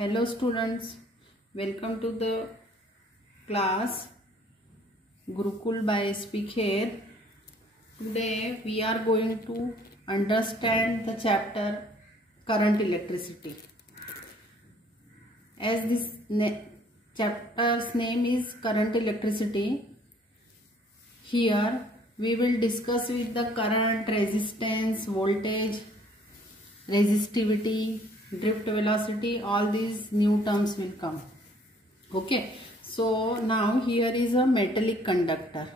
Hello students, welcome to the class Gurukul by SP Kher. Today we are going to understand the chapter current electricity. As this chapter's name is current electricity, here we will discuss with the current, resistance, voltage, resistivity, drift velocity, all these new terms will come. Okay, so now here is a metallic conductor.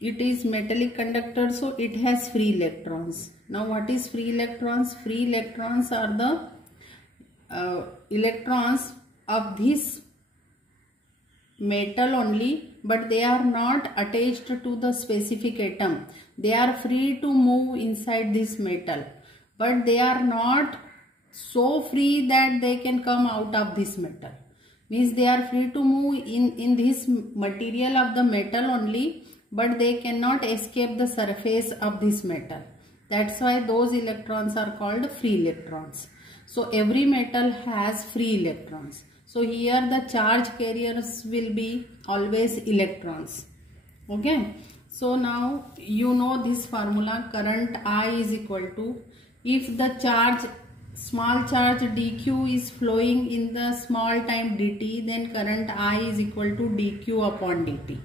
It is metallic conductor, so it has free electrons. Now what is free electrons? Free electrons are the electrons of this metal only, but they are not attached to the specific atom. They are free to move inside this metal, but they are not so free that they can come out of this metal. Means they are free to move in this material of the metal only, but they cannot escape the surface of this metal. That's why those electrons are called free electrons. So every metal has free electrons. So here the charge carriers will be always electrons. Okay. So now you know this formula, current I is equal to, if the small charge dq is flowing in the small time dt, then current I is equal to dq upon dt.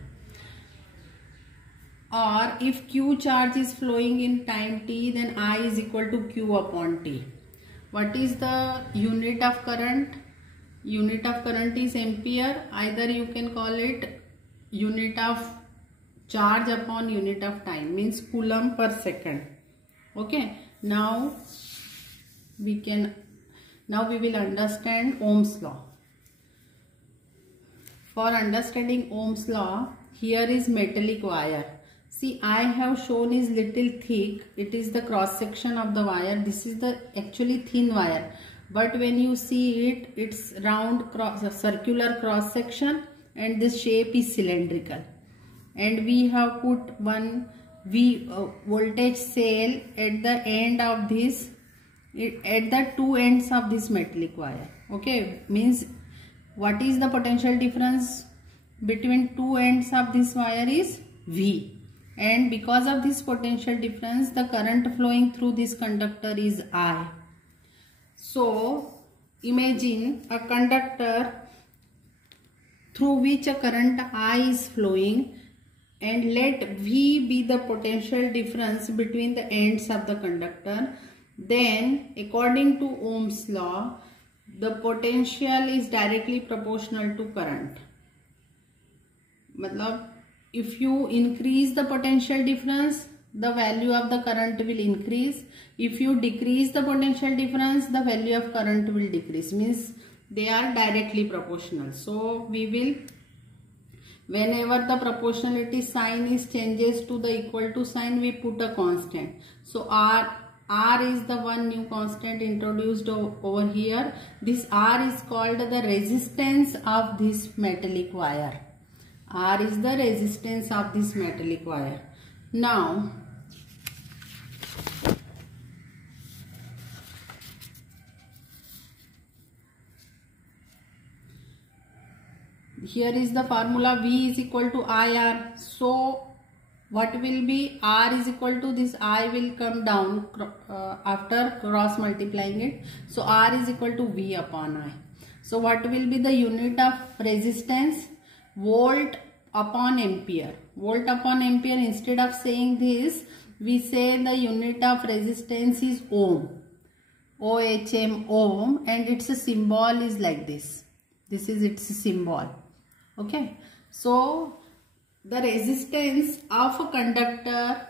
Or if q charge is flowing in time t, then I is equal to q upon t. What is the unit of current? Unit of current is ampere. Either you can call it unit of charge upon unit of time, means coulomb per second. Okay. Now we will understand Ohm's law. For understanding Ohm's law, here is metallic wire. See, I have shown is little thick. It is the cross section of the wire. This is the actually thin wire. But when you see it, it's round circular cross section, and this shape is cylindrical. And we have put one voltage cell at the end of this, at the two ends of this metallic wire. Okay, means what is the potential difference between two ends of this wire is V. And because of this potential difference, the current flowing through this conductor is I. So imagine a conductor through which a current I is flowing, and let V be the potential difference between the ends of the conductor. Then according to Ohm's law, the potential is directly proportional to current. Matlab, if you increase the potential difference, the value of the current will increase. If you decrease the potential difference, the value of current will decrease. Means they are directly proportional. So we will, whenever the proportionality sign is changes to the equal to sign, we put a constant. So R is the one new constant introduced over here. This R is called the resistance of this metallic wire. R is the resistance of this metallic wire. Now here is the formula, V is equal to IR. So what will be, R is equal to this, I will come down after cross multiplying it. So R is equal to V upon I. So what will be the unit of resistance? Volt upon ampere. Volt upon ampere, instead of saying this, we say the unit of resistance is ohm. OHM, ohm, and its symbol is like this. This is its symbol. Okay. So the resistance of a conductor,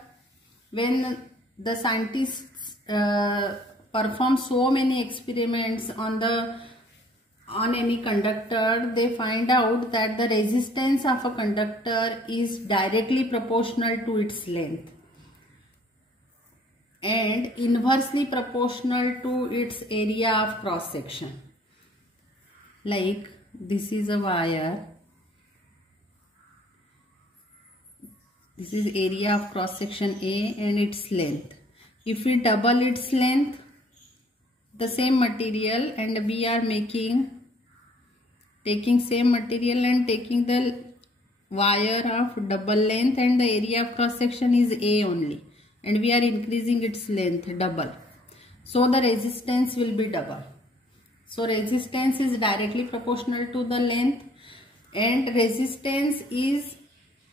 when the scientists perform so many experiments on any conductor, they find out that the resistance of a conductor is directly proportional to its length and inversely proportional to its area of cross section. Like this is a wire. This is area of cross section A and its length. If we double its length, the same material and we are taking same material and taking the wire of double length, and the area of cross section is A only, and we are increasing its length double, so the resistance will be double. So resistance is directly proportional to the length, and resistance is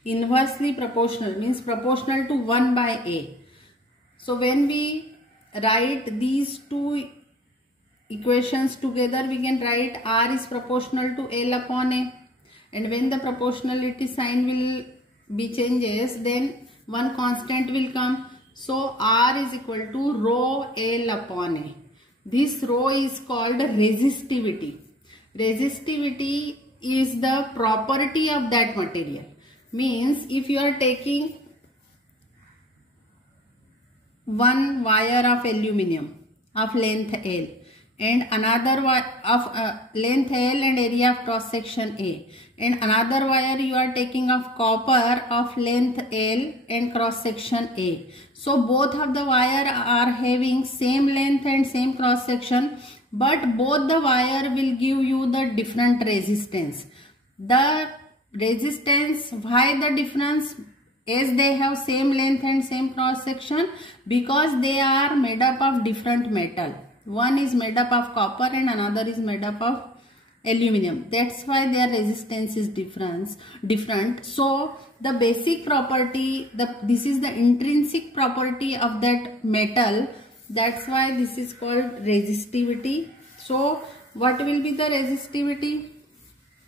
inversely proportional, means proportional to 1 by A. So when we write these two equations together, we can write R is proportional to L upon A, and when the proportionality sign will be changes, then one constant will come. So R is equal to rho L upon A. This rho is called resistivity. Resistivity is the property of that material. Means if you are taking one wire of aluminum of length L and another wire of length L and area of cross section A, and another wire you are taking of copper of length L and cross section A. So both of the wire are having same length and same cross section, but both the wire will give you the different resistance. The resistance, why the difference? As they have same length and same cross section, because they are made up of different metal. One is made up of copper and another is made up of aluminum. That's why their resistance is different. So the basic property, this is the intrinsic property of that metal. That's why this is called resistivity. So what will be the resistivity?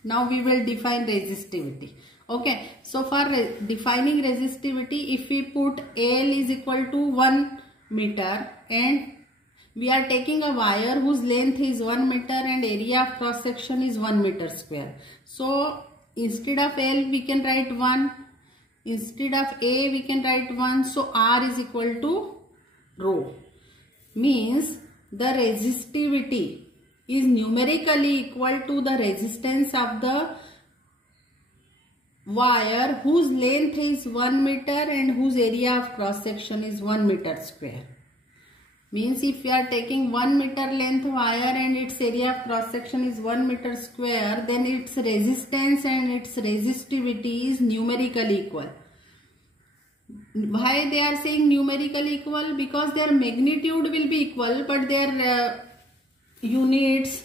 Now we will define resistivity. Okay, so for defining resistivity, if we put L is equal to 1 meter and we are taking a wire whose length is 1 meter and area of cross section is 1 meter square. So instead of L we can write 1, instead of A we can write 1. So R is equal to rho. Means the resistivity is numerically equal to the resistance of the wire whose length is 1 meter and whose area of cross section is 1 meter square. Means if you are taking 1 meter length wire and its area of cross section is 1 meter square, then its resistance and its resistivity is numerically equal. Why they are saying numerically equal? Because their magnitude will be equal, but their units,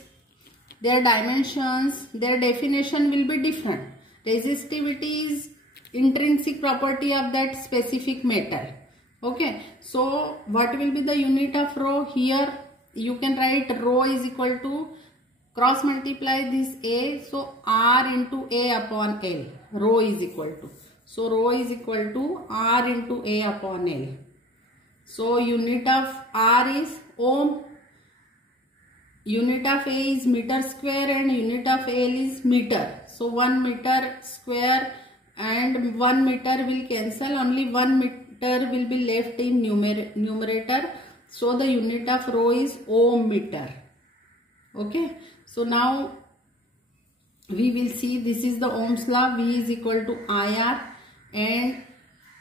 their dimensions, their definition will be different. Resistivity is intrinsic property of that specific metal. Okay, so what will be the unit of rho? Here you can write rho is equal to, cross multiply this A, so R into A upon L. Rho is equal to, so rho is equal to R into A upon L. So unit of R is ohm, unit of A is meter square and unit of L is meter. So 1 meter square and 1 meter will cancel, only 1 meter will be left in numerator. So the unit of rho is ohm meter. Okay, so now we will see, this is the Ohm's law. V is equal to IR and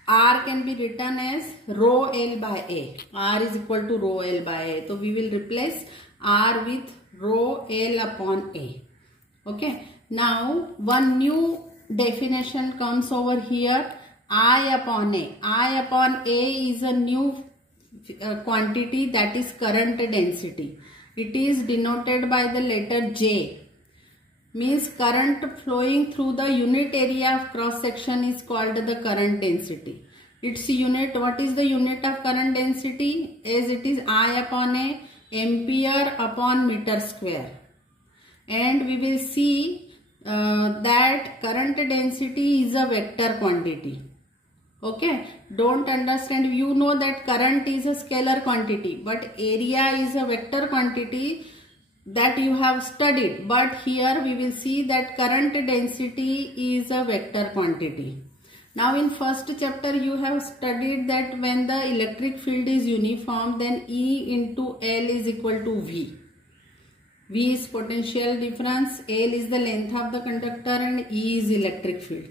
R can be written as rho L by A. R is equal to rho L by A. So we will replace R with rho L upon A. Okay, now one new definition comes over here, I upon A. I upon A is a new quantity, that is current density. It is denoted by the letter J. Means current flowing through the unit area of cross section is called the current density. Its unit, what is the unit of current density? As it is I upon A, ampere upon meter square. And we will see that current density is a vector quantity. Okay, don't understand, you know that current is a scalar quantity, but area is a vector quantity that you have studied. But here we will see that current density is a vector quantity. Now in first chapter you have studied that when the electric field is uniform, then E into L is equal to V. V is potential difference, L is the length of the conductor and E is electric field.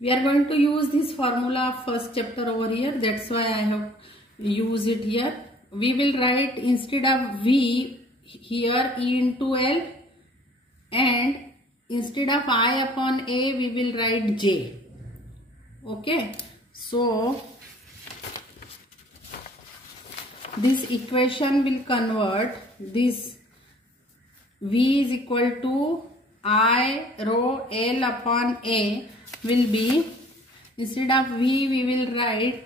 We are going to use this formula of first chapter over here. That's why I have used it here. We will write, instead of V, here E into L, and instead of I upon A we will write J. Okay, so this equation will convert this V is equal to I rho L upon A will be, instead of V we will write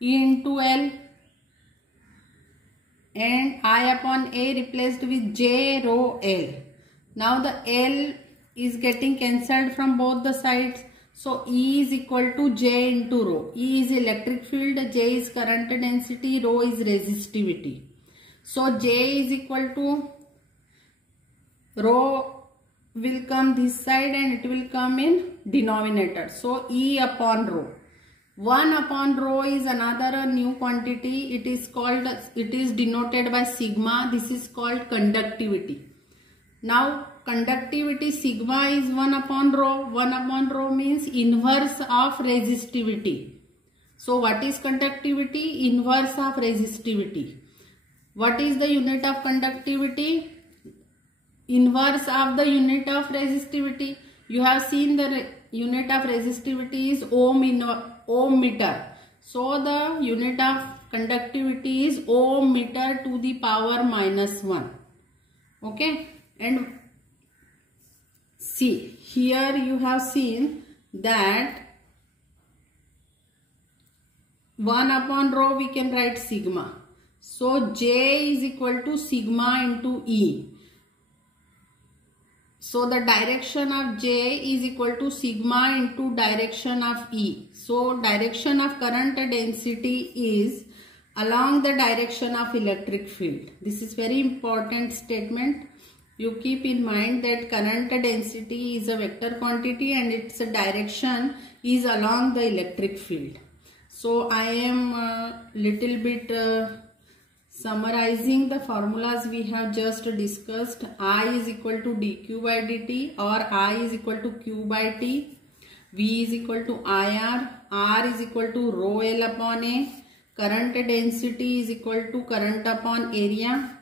E into L, and I upon A replaced with J rho L. Now the L is getting cancelled from both the sides. So E is equal to J into rho. E is electric field, J is current density, rho is resistivity. So J is equal to, rho will come this side and it will come in denominator. So E upon rho. 1 upon rho is another new quantity. It is denoted by sigma. This is called conductivity. Now conductivity sigma is 1 upon rho. 1 upon rho means inverse of resistivity. So what is conductivity? Inverse of resistivity. What is the unit of conductivity? Inverse of the unit of resistivity. You have seen the unit of resistivity is ohm meter. So the unit of conductivity is ohm meter to the power minus 1. Okay, and see here you have seen that 1 upon rho we can write sigma. So J is equal to sigma into E. So the direction of J is equal to sigma into direction of E. So direction of current density is along the direction of electric field. This is very important statement. You keep in mind that current density is a vector quantity and its direction is along the electric field. So I am little bit summarizing the formulas we have just discussed. I is equal to dq by dt, or I is equal to q by t. V is equal to IR. R is equal to rho L upon A. Current density is equal to current upon area.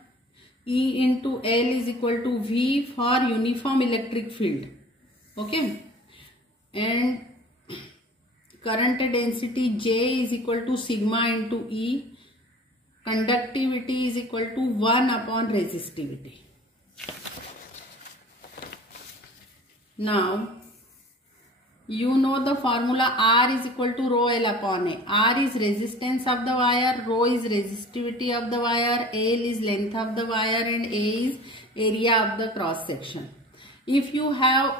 E into L is equal to V for uniform electric field. Okay. And current density J is equal to sigma into E. Conductivity is equal to 1 upon resistivity. Now, you know the formula R is equal to rho L upon A. R is resistance of the wire, rho is resistivity of the wire, L is length of the wire, and A is area of the cross section. If you have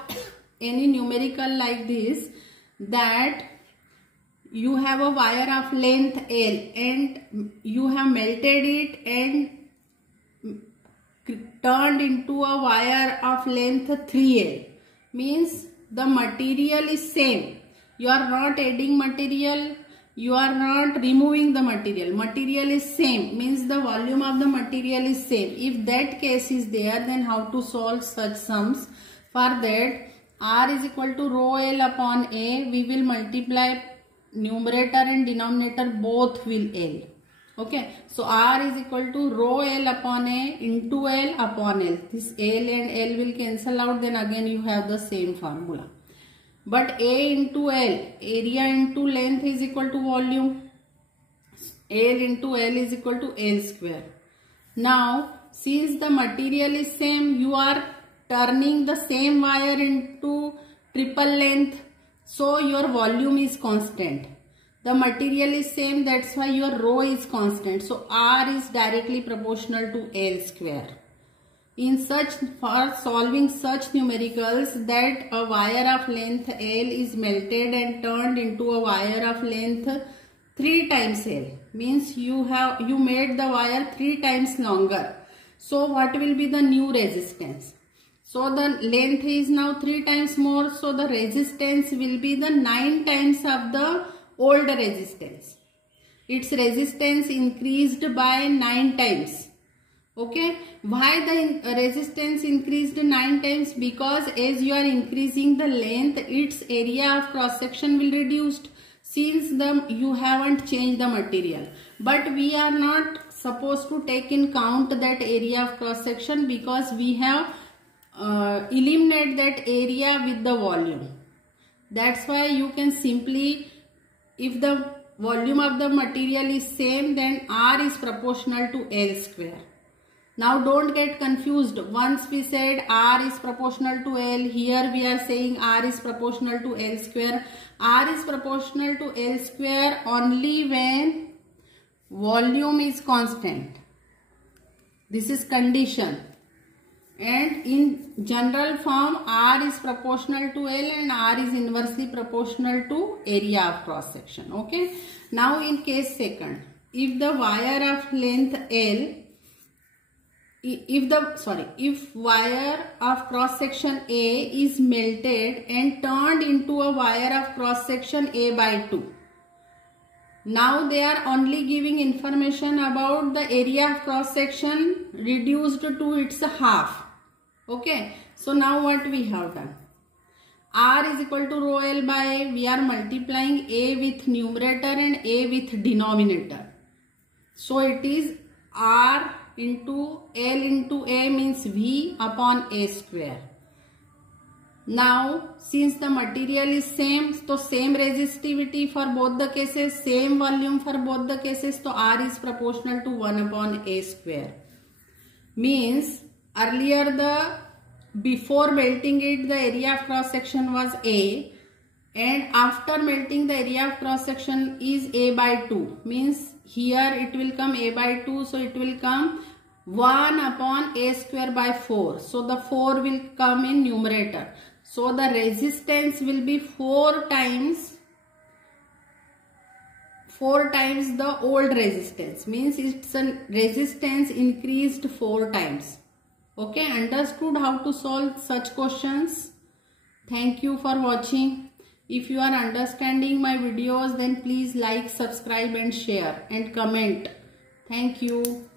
any numerical like this, that you have a wire of length L and you have melted it and turned into a wire of length 3L, means the material is same. You are not adding material, you are not removing the material. Material is same, means the volume of the material is same. If that case is there, then how to solve such sums? For that, R is equal to rho L upon A. We will multiply numerator and denominator, both will L. Okay, so R is equal to rho L upon A into L upon L. This L and L will cancel out, then again you have the same formula. But A into L, area into length is equal to volume. L into L is equal to L square. Now, since the material is same, you are turning the same wire into triple length. So your volume is constant. The material is same, that's why your rho is constant. So R is directly proportional to L square. For solving such numericals, that a wire of length L is melted and turned into a wire of length 3 times L, means you made the wire 3 times longer. So what will be the new resistance? So the length is now 3 times more, so the resistance will be the 9 times of the old resistance. Its resistance increased by 9 times. Okay, why the resistance increased 9 times? Because as you are increasing the length, its area of cross section will reduce, since you haven't changed the material. But we are not supposed to take in count that area of cross section because we have eliminated that area with the volume. That's why you can simply, if the volume of the material is same, then R is proportional to L square. Now don't get confused. Once we said R is proportional to L, here we are saying R is proportional to L square. R is proportional to L square only when volume is constant. This is condition. And in general form, R is proportional to L and R is inversely proportional to area of cross section. Okay. Now in case second, if the wire of length L, if wire of cross section A is melted and turned into a wire of cross section A by 2. Now they are only giving information about the area of cross section reduced to its half. Okay. So now what we have done? R is equal to rho L by, we are multiplying A with numerator and A with denominator. So it is R into L into A means V upon A square. Now since the material is same, so same resistivity for both the cases, same volume for both the cases, so R is proportional to 1 upon A square. Means earlier before melting it, the area of cross section was A, and after melting the area of cross section is A by 2. Means here it will come A by 2, so it will come 1 upon A square by 4. So the 4 will come in numerator. So the resistance will be 4 times the old resistance. Means its resistance increased 4 times. Okay, understood how to solve such questions? Thank you for watching. If you are understanding my videos, then please like, subscribe and share and comment. Thank you.